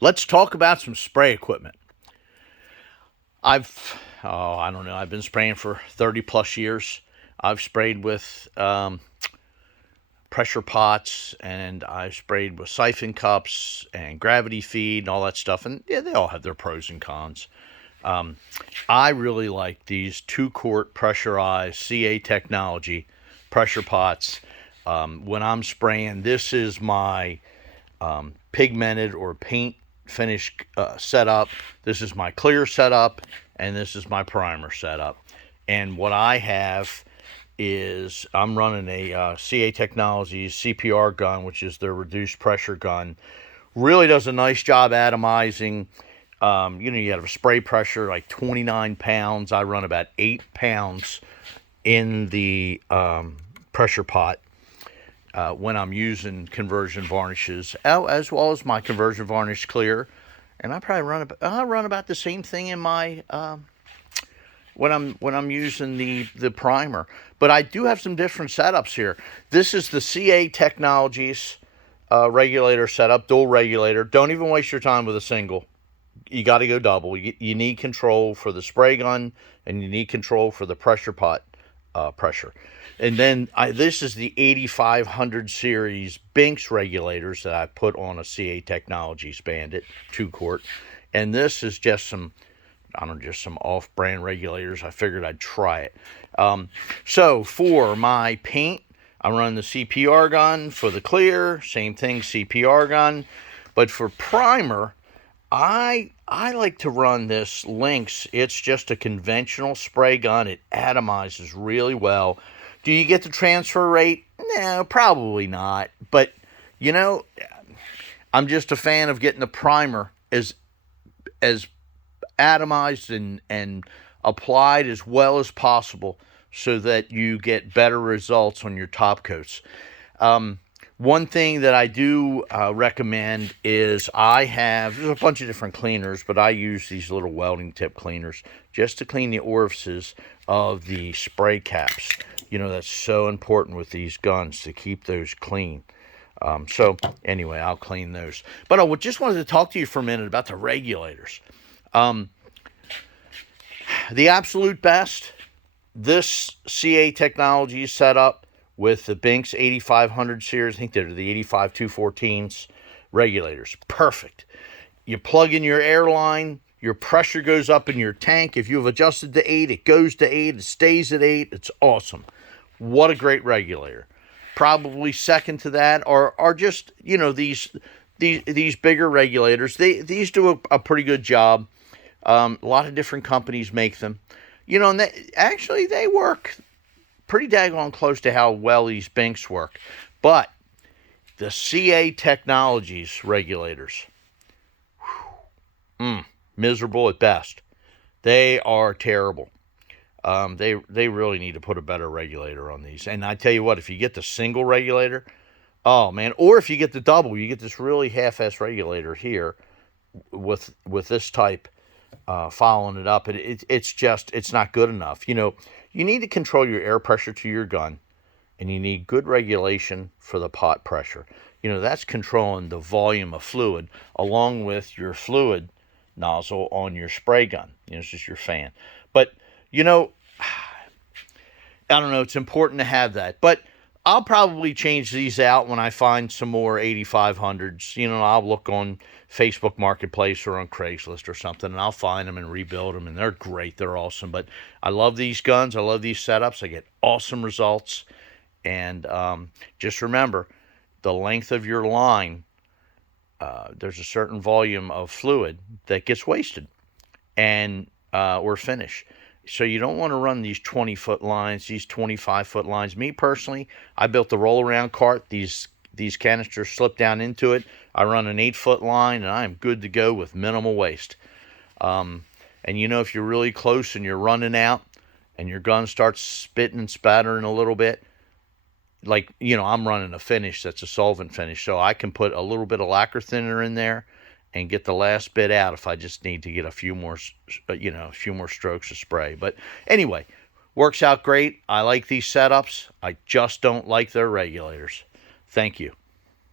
Let's talk about some spray equipment. I don't know, I've been spraying for 30 plus years. I've sprayed with pressure pots, and I've sprayed with siphon cups and gravity feed and all that stuff. And yeah, they all have their pros and cons. Um, I really like these 2-quart pressurized CA technology pressure pots. When I'm spraying, this is my pigmented or paint finish setup. This is my clear setup, and this is my primer setup. And what I have is I'm running a CA Technologies CPR gun, which is their reduced pressure gun. Really does a nice job atomizing. You have a spray pressure like 29 pounds. I run about 8 pounds in the pressure pot when I'm using conversion varnishes, as well as my conversion varnish clear. And I run about the same thing in my when I'm using the primer. But I do have some different setups here. This is the CA Technologies regulator setup, dual regulator. Don't even waste your time with a single. You got to go double. You need control for the spray gun, and you need control for the pressure pot pressure. And then this is the 8500 series Binks regulators that I put on a CA Technologies Bandit 2-quart. And this is just some off-brand regulators. I figured I'd try it. So for my paint, I'm running the CPR gun. For the clear, same thing, CPR gun. But for primer, I like to run this Lynx. It's just a conventional spray gun. It atomizes really well. Do you get the transfer rate? No, probably not. But, you know, I'm just a fan of getting the primer as atomized and applied as well as possible so that you get better results on your top coats. One thing that I do recommend is there's a bunch of different cleaners, but I use these little welding tip cleaners just to clean the orifices of the spray caps. That's so important with these guns to keep those clean. So anyway, I'll clean those. But I just wanted to talk to you for a minute about the regulators. The absolute best, this CA Technologies setup with the Binks 8500 series, I think they're the 85 214s regulators. Perfect. You plug in your air line, your pressure goes up in your tank. If you've adjusted to 8, it goes to 8, it stays at 8. It's awesome. What a great regulator. Probably second to that are just, these bigger regulators. These do a pretty good job. A lot of different companies make them. And they work pretty daggone close to how well these Binks work. But the CA Technologies regulators, miserable at best. They are terrible. They really need to put a better regulator on these. And I tell you what, if you get the single regulator, oh man, or if you get the double, you get this really half-ass regulator here with this type following it up. It's not good enough. You need to control your air pressure to your gun, and you need good regulation for the pot pressure. That's controlling the volume of fluid along with your fluid nozzle on your spray gun. It's just your fan. But, I don't know, it's important to have that. But I'll probably change these out when I find some more 8500s. I'll look on Facebook Marketplace or on Craigslist or something, and I'll find them and rebuild them, and they're great. They're awesome. But I love these guns. I love these setups. I get awesome results. And just remember, the length of your line, there's a certain volume of fluid that gets wasted or finish. So you don't want to run these 20-foot lines, these 25-foot lines. Me personally, I built the roll-around cart. These canisters slip down into it. I run an 8-foot line, and I am good to go with minimal waste. And if you're really close and you're running out and your gun starts spitting and spattering a little bit, I'm running a finish that's a solvent finish, so I can put a little bit of lacquer thinner in there and get the last bit out if I just need to get a few more strokes of spray. But anyway, works out great. I like these setups. I just don't like their regulators. Thank you.